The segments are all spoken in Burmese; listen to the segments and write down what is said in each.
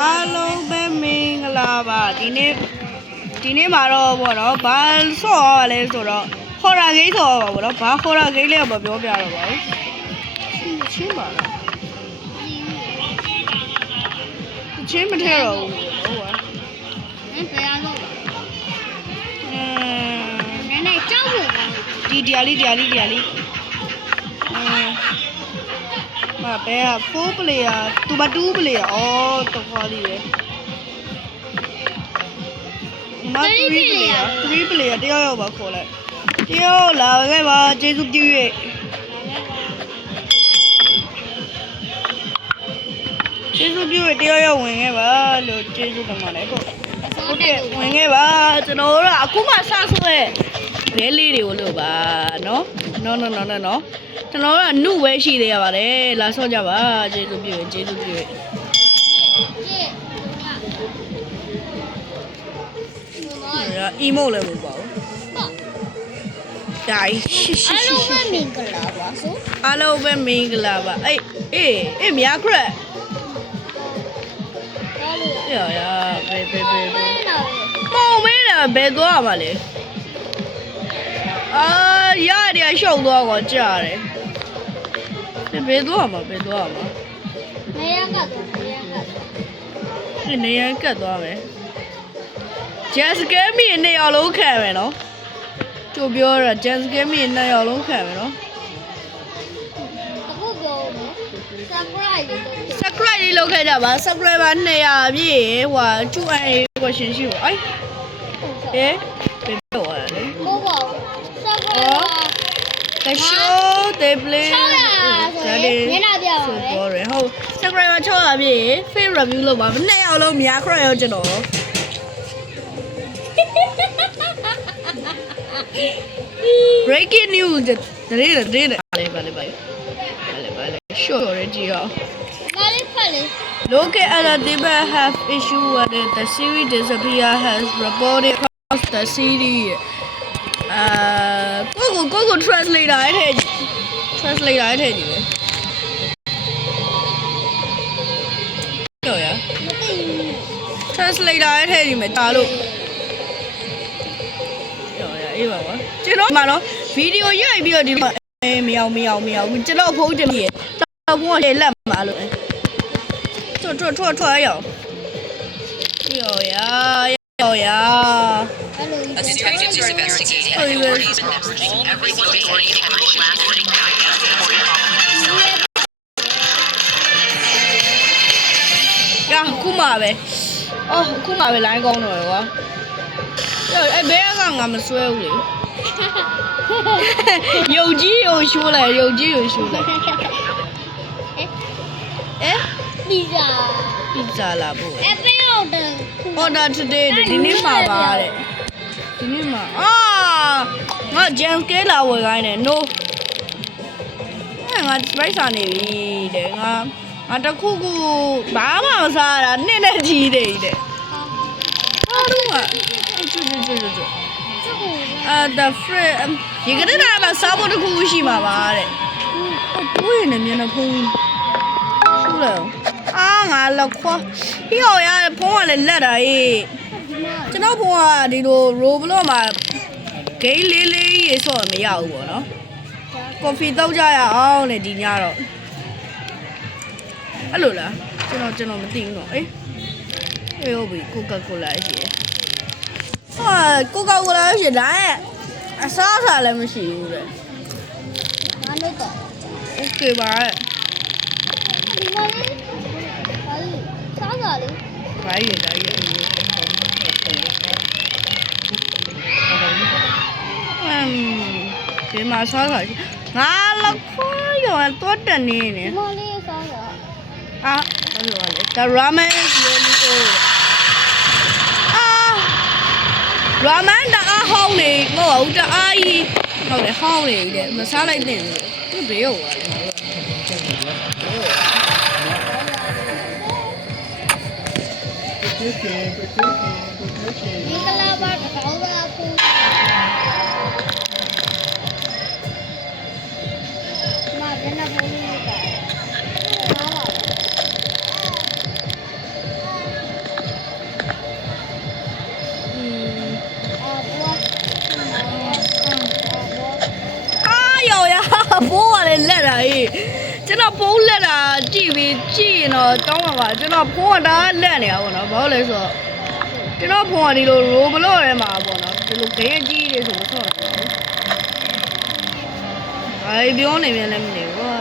အားလုံးပဲမင်္ဂလာပါဒီနေ့မှာတော့ဘောနော်ဘာဆော့ရလဲဆိုတော့ခေါ်ရာဂိမ်းဆော့ရပါဘောနော်ဘာခေါ်ရာဂိမ်းလဲမပြောပြတော့ပါဘူးချင်းပါလားချင်းမထဲတော့ဘူးဟုတ်ပါဘယ်ရတော့နည်းနည်းကြောက်ဖို့ဒီဒီယာလီမဘယ်4 player သူမ2 player အော်တော့ခေါ်လိပဲမ3 player တယောက်ပါခေါ်လိုက်တယောက်လာခဲ့ပါကျေးဇူးပြု၍တယောက်ဝင်ခဲ့ပါလို့ကျေးဇူးတင်ပါတယ်ဟုတ်ကဲ့ဝင်ခဲ့ပါကျွန်တော်တို့အခုမှစဆွဲဘဲလေးတွေကိုလို့ပါနော်ကျွန်တော်တို့ကနှုတ်ပဲရှိသေးရပါတယ်လာဆော့ကြပါကျေးဇူးပြုအီမိုလည်းမဟုတ်ပါဘူးဒါအားလုံးပဲမင်္ဂလာပါဆိုအားလုံးပဲမင်္ဂလာပါအေးမြားခရက်ရဘေမောင်မင်းလည်းဘယ်သွားပါလဲရတယ်ရှုပ်သွားတော့ကြားတယ်ဘယ်သွားမှာနေရကတ်သွားမယ်ဂျက်စကဲမီ2ယောက်လုံးခံမယ်နော်ကျိုးပြောတာဂျက်စကဲမီ2ယောက်လုံးခံမယ်နော်အခုပြောမယ် subscribe လေးလုပ်ခဲ့ကြပါ subscriber 200ပြည့်ဟိုကျူအိုင် question ရှိပါဘယ်ပြောရလဲဟုတ်ပါဘူး The show they play မျက်နှာပြပါမယ်ဟုတ် subscriber 600ပြည့် favorite review လုပ်ပါ2ယောက်လုံးများခရရောကျွန်တော်breaking news တရေပါလေ sure ရကြည့်အောင်Local entertainment have issue with the series disappear has reported across the city ကို translator အဲ့ထဲကြီးပဲကြောက်ရ translator အဲ့ထဲကြီးမယ်တာလို့ကြောက်ရအေးပါကွာကျွန်တော်မှာတော့ဗီဒီယိုရိုက်ပြီးတော့ဒီမှာမရောက်ကျွန်တော်ဖုန်းကြည့်ရတော့ဖုန်းကလက်မှာလို့ထွက်ရအောင်ရောရA detective is investigating authorities and urging everyone to join in the last warning package. ခုမှပဲလိုင်းကောင်းတော့ကွာအဲ့ဘဲကငါမဆွဲဘူးလေရုပ်ကြီးကိုရှိုးလိုက်ပီဇာလာပို့order today ဒီနေ့မှာပါတဲ့ဒီနေ့မှာငါဂျန်ကဲလာဝယ်ခိုင်းတယ် no ငါပြိုက်စာနေပြီတဲ့ငါတခုဘာမှမစားတာနှစ်နဲ့ကြီးတယ်တဲ့အားလုံးကကျွthe friend ဒီကနေ့ကစားဖို့တခုရှိမှာပါတဲ့ကိုယ်နဲ့မျက်နှာဖုံးရှူလို့ငါလောက်ခွာပြီးတော့ရဖုန်းကလည်းလက်တာကျွန်တော်ဖုန်းကဒီလို Roblox မှာဂိမ်းလေးရေဆော့မရဘူးပေါ့နော်ကော်ဖီတောက်ကြရအောင်နဲ့ဒီညတော့အဲ့လိုလားကျွန်တော်မသိဘူးနော်ဟုတ်ပြီကိုကာကိုလာရှိတယ်ကိုကာကိုလာရှိတယ်ဒါနဲ့အစားအစာလည်းမရှိဘူးတဲ့ငါလို့တော့ Okay ပါဒီမှာလေစားကြလေဘာရဒီမှာစားတာငါလောက်ခွာရောတော့တနေနေဒီမှာလေးစားတာဘယ်လိုလဲ The ramen is really old ramen တအားဟောင်းနေမဟုတ်ဘူးတအားကြီးဟုတ်တယ်ဟောင်းနေတယ်မစားလိုက်တဲ့သူဘေးရောပါလေမင်္ဂလာပါကောင်းပါဖူးမဘယ်နဲ့ဖုန်းလေးက ကျွန်တော်ဖုန်းလက်တာကြည့်ပြီးကြည့်ရင်တော့တောင်းပါပါကျွန်တော်ဖုန်းကဒါလက်နေတာပေါ့နော်ဘာလို့လဲဆိုတော့ကျွန်တော်ဖုန်းကဒီလိုရိုဘလော့ထဲမှာပေါ့နော်ဒီလိုဂိမ်းအကြီးတွေဆိုမဆော့နိုင်ဘူးဘာပြောနေပြန်လဲမသိဘူးကွာ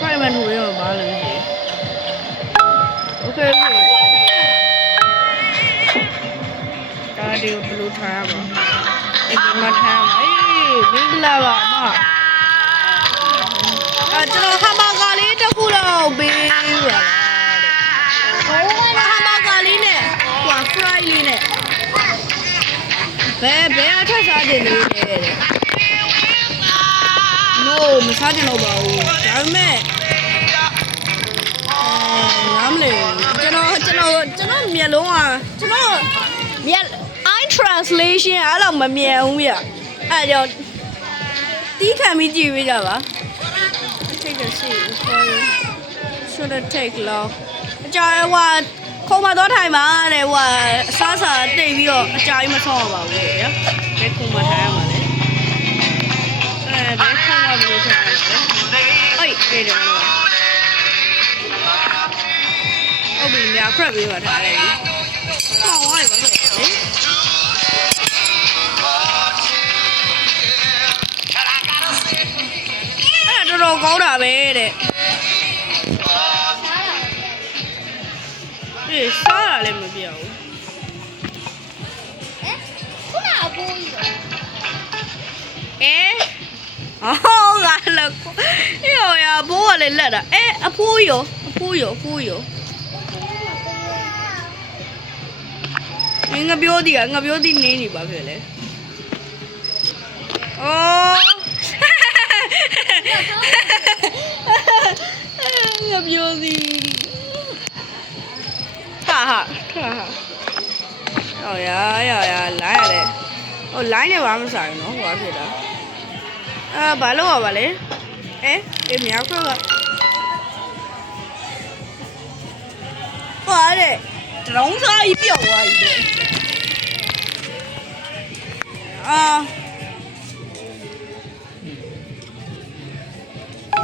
ဖိုင်မန်ဟိုရောဘာလဲမသိဘူးโอเคဒါဒီဘလူးထားပါအဲ့ဒီမှာထားပါမင်္ဂလာပါအမကျွန်တော်ဟာမဂါလေးတစ်ခုတော့ပေးရလားတဲ့ဟာမဂါလေးနဲ့ဟိုဖရိုက်လေးနဲ့ဘယ်အထက်စားခြင်းလေးလဲတဲ့ no မစားကြတော့ပါဘူးဒါပေမဲ့နားမလဲကျွန်တော်မျက်လုံးကကျွန်တော်မျက် eye translation အဲ့လိုမမြင်ဘူးဗျအဲ့ကြောင့်တီးခံပြီးကြည့်ပေးကြပါ take a seat sorry should take long အကြာဟိုခုံမတော့ထိုင်ပါတဲ့ဟိုအစားစားတိတ်ပြီးတော့အကြာကြီးမဆောင်းရပါဘူးဗျာဘယ်ခုံမထိုင်ရမှာလဲဘယ်ခုံမပြီးထိုင်ရလဲအေးတယ်ဟုတ်ပြီမြာခရက်ပြီးပါထားတယ်ဟောဝိုင်းပါလေအဲ့တော်ကောင်းတာပဲတဲ့အေးစားရလည်းမပြောင်းဘူးခုနအဖိုးကြီးဟောငါလည်းရောရဘိုးကလည်းလက်တာအဖိုးရောငါပြောသည်နေနေပါဖြစ်လေအော်ငါပြောသည်ဟာဟောရလိုင်းရတယ်ဟိုလိုင်းနဲ့ဘာမှမဆိုင်ဘူးနော်ဟိုဖြစ်တာဘာလို့ရပါလဲအေးမြောက်တော့ဟာတဲ့တရုံးစားကြီးပြောက်သွားပြီတဲ့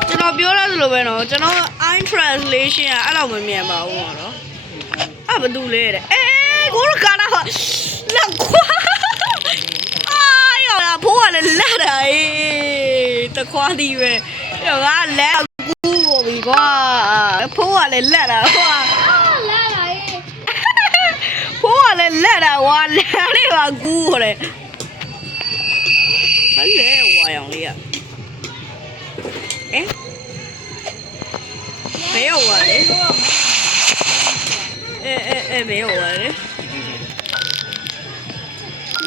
ကျွန်တော်ပြောရသလိုပဲနော်ကျွန်တော် eye translation ကအဲ့လိုမမြင်ပါဘူးနော်ဘာတူလဲတဲ့ကိုရကာနာလက်ခွာရောလာဖိုးကလည်းလက်တာတခွားဒီပဲရောကလက်ကူးကိုပြီကွာဖိုးကလည်းလက်တာကွာလာလာဖိုးကလည်းလက်တာကွာလက်လေးပါကူးခေါ်တယ်ဘာလဲဝါရောင်လေးကဘယ်ရောက်သွားလဲဘယ်ရောက်သွားလဲ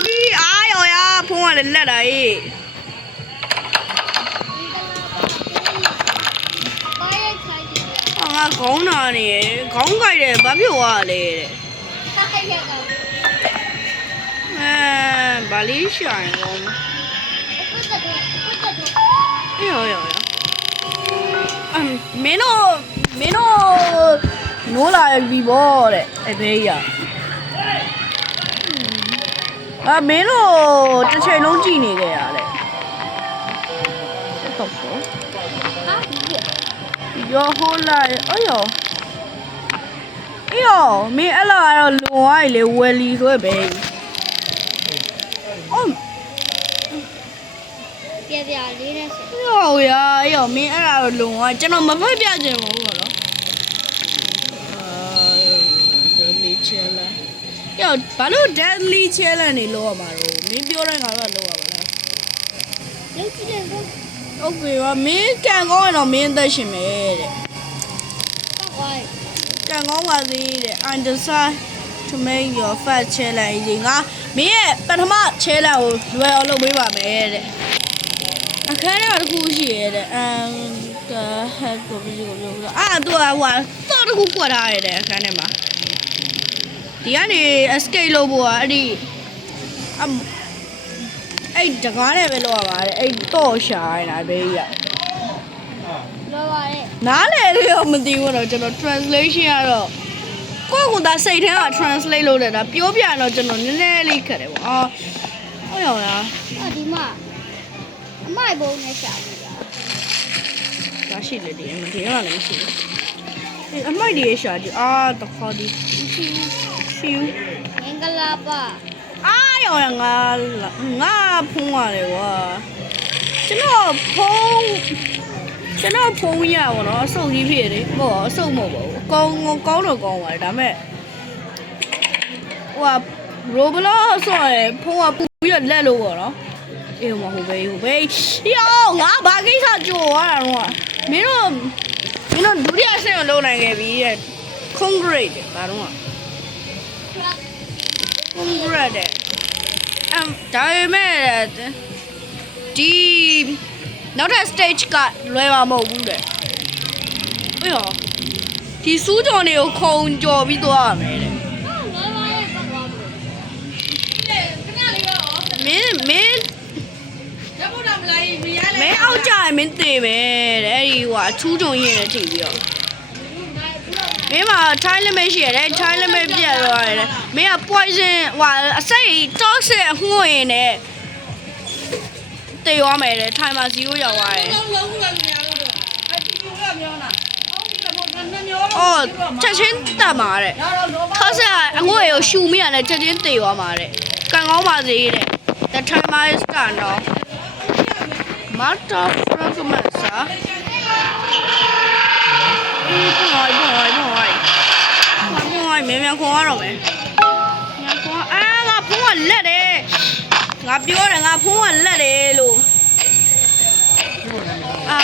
ဒီအားရောရဖုန်းကလည်းလက်တာငါခေါင်းနာနေရခေါင်းကြိုက်တယ်ဘာဖြစ်သွားလဲတဲ့ဘာလေးရှာရင်ကောရောမင်းတို့နိုးလာပြီပေါ့တဲ့ဘေးရမင်းတို့တစ်ချိန်လုံးကြည့်နေကြရတဲ့ဟုတ်ကောရောဟိုလာယောမင်းအဲ့လာတော့လွန်သွားလေဝယ်လီဆိုပဲပြလေးနဲ့ဆိုယောမင်းအဲ့လာတော့လွန်သွားကျွန်တော်မဖတ်ပြချင်ဘူးပေါ့နော်deadly challenge ယောဘာလို့ deadly challenge နေလောက်ရမှာတော့မင်းပြောတဲ့ငါတော့လောက်ရပါလားလုပ်ကြည့်တယ်ကောဟုတ်ပြီပါမင်းကန်ကောင်းရင်တော့မင်းအသက်ရှင်မယ်တဲ့ကန်ကောင်းပါသေးတဲ့ undecide to make your fat challenge ငါမင်းရဲ့ပထမ challenge ကိုလွယ်အောင်လုပ်ပေးပါမယ်တဲ့အခန်းထဲမှာတစ်ခုရှိရတဲ့head ကိုပြောသူကဟိုတော့တစ်ခုကွက်ထားရတဲ့အခန်းထဲမှာဒီကနေ escape လုပ်ဖို့ကအဲ့တကားနဲ့ပဲလောက်ရပါတယ်အဲ့တော့ရှာနေတာဘေးကြီးလောပါရဲ့နားလေလို့မသိဘူးတော့ကျွန်တော် translation ကတော့ကိုယ့်ကိုယ်သာစိတ်ထဲက translate လုပ်တယ်ဒါပြောပြတော့ကျွန်တော်နည်းနည်းလေးခက်တယ်ပေါ့ ဟုတ်ရောလား ဒီမှာအမိုက်ဘုံနဲ့ရှာနေတာ ဒါရှိလေဒီမဒီကလည်းမရှိဘူးအမိုက်တွေရှာကြည့်အာတခါဒီရှိ မင်္ဂလာပါ အာရောငါဖုံးရတယ်ကွာကျွန်တော်ဖုံးရပါတော့အဆုပ်ကြီးဖြစ်တယ်မဟုတ်အဆုပ်မဟုတ်ပါဘူးကောင်းတော့ကောင်းပါတယ်ဒါပေမဲ့ဟိုရိုဘလော့ဆိုရယ်ဖုံးကပူပြီးတော့လက်လို့ပေါ့နော်အေးမဟုတ်ပဲယောငါဘာကိစ္စကြော်ရတာတော့မင်းတို့ဒုတိယဆင့်ကိုလုံနိုင်ခဲ့ပြီတဲ့ concrete ဒါတော့concrete ဒါပေမဲ့ဒီနောက်ထပ် stage ကလွယ်မှာမဟုတ်ဘူးတဲ့အေးဟောဒီစူးကြော်တွေကိုခုံကြော်ပြီးသွားရမယ်တဲ့မင်းအောက်ကြရင်မင်းတည်မယ်တဲ့အဲ့ဒီဟိုအထူးကြုံရင်လည်းထိပြီးတော့မင်းမှာ time limit ရှိရတယ် time limit ပြတ်သွားတယ်မင်းက poison ဟိုအစိတ် toxic အငွေ့ရင်နဲ့တည်သွားမယ်တဲ့ timer 0ရောက်သွားတယ်အော်ချက်ချင်းတက်မှာတဲ့ခါစားအငွေ့ကိုရှူမိရတယ်ချက်ချင်းတည်သွားမှာတဲ့ကံကောင်းပါစေတဲ့ the timer is done now Master fragments ဘွန်မြန်ခွန်ရတော့မယ်မြန်ခွန်အာငါဖုံးကလက်တယ်ငါပြောတယ်ငါဖုံးကလက်တယ်လို့အာ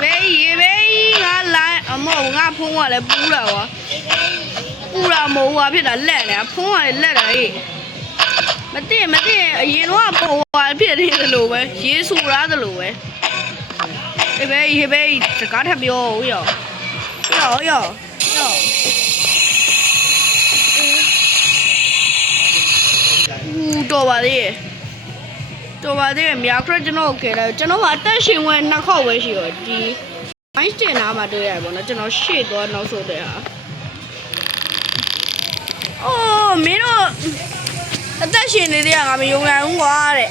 ဘေးငါလိုင်းအမောငါဖုံးကလည်းပူးတာကွာပူတာမဟုတ်ဘူးဖြစ်တာလက်နေဖုံးကလည်းလက်တာဟေ့မသိအရင်တော့ပေါ်သွားဖြစ်နေတယ်လို့ပဲရေးဆူရသလိုပဲဟေးဘေးစကားထပ်ပြောဦးရောတော်ပါသေးမြောက်ခရကျွန်တော်ခဲ့တယ်ကျွန်တော်ကအသက်ရှင်ဝင်နှစ်ခေါက်ပဲရှိတော့ဒီမိုင်းစတင်နားမှာတွေ့ရတယ်ပေါ့နော်ကျွန်တော်ရှေ့သွားနောက်ဆုတ်တဲ့ဟာအိုးမင်းတို့အသက်ရှင်နေတဲ့ကငါမယုံနိုင်ဘူးကွာတဲ့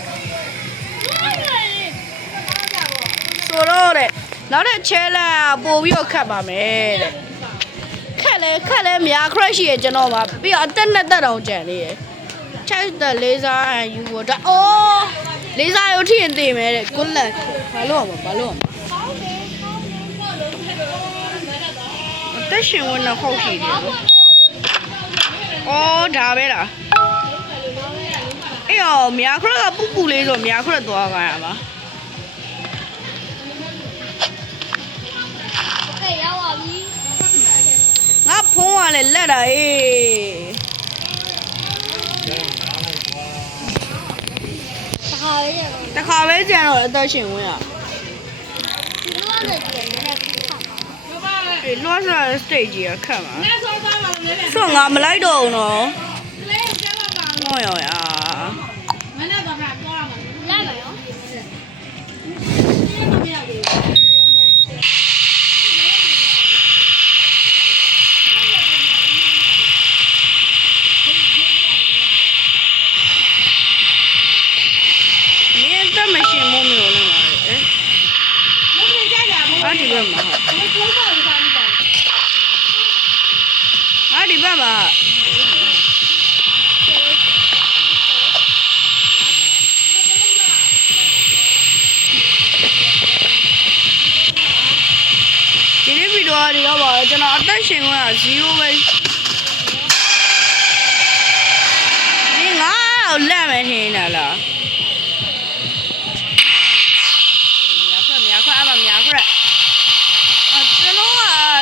ဆိုတော့တဲ့နောက်တဲ့ challenge ပို့ပြီးတော့ခတ်ပါမယ်တဲ့ခက်လဲများခရက်ရှိရကျွန်တော်ပါပြီးတော့အသက်နဲ့တက်တောင်ကြံနေရချက်တဲ့လေးစားယူဖို့ဒါအိုးလေးစားရုပ်ထင်သိမယ်တဲ့ကွလက်ဘာလို့အသက်ရှင်ဝင်တော့ဟုတ်ရှိတယ်လို့အော်ဒါပဲလားအေးရောများခရက်ကပူလေးဆိုများခရက်သွားကြရပါရောက်ပါပြီငါဖုံးကလည်းလက်တာအေးတခါပဲကြံတော့အသက်ရှင်ဝင်ရလွှတ်စားတဲ့ stage ကြီးကခက်မှာဆိုငါမလိုက်တော့ဘူးနော်ဟောရောဒီဘက်မှာဒီဗီဒီယိုတွေတော့ပါကျွန်တော်အသက်ရှင်ခွင့်က0ပဲဒီငါ့ကိုလက်မယ်ထင်တာလားများခွက်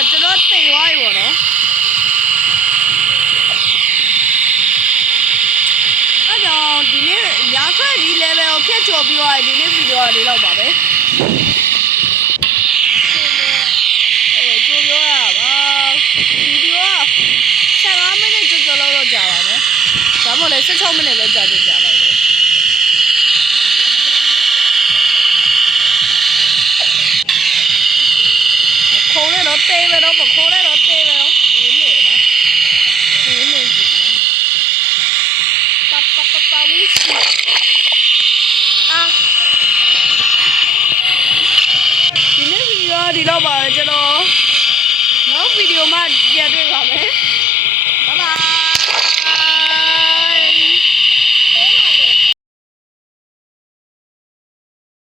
ကျွန်တော်တိတ်သွားပြီပေါ့နော်အဲ့တော့ဒီနေ့ရာခွက်ဒီ level ကိုဖြတ်ကျော်ပြီးတော့ဒီနေ့ဗီဒီယိုလေးတော့ပါပဲကြိုပြောရပါဗီဒီယိုက15မိနစ်ကျော်လောက်တော့ကြာပါမယ်ဒါမှမဟုတ်လည်း16မိနစ်လောက်ကြာလိုက်တယ်ခေါ်ရတော့တေးပဲတော့မခေါ်ရတော့တေးပဲတော့ဒီနေ့လား ပါဘူးရှိဒီနေ့ဗီဒီယိုဒီတော့ပါကျွန်တော်နောက်ဗီဒီယိုမှာပြန်တွေ့ပါမယ်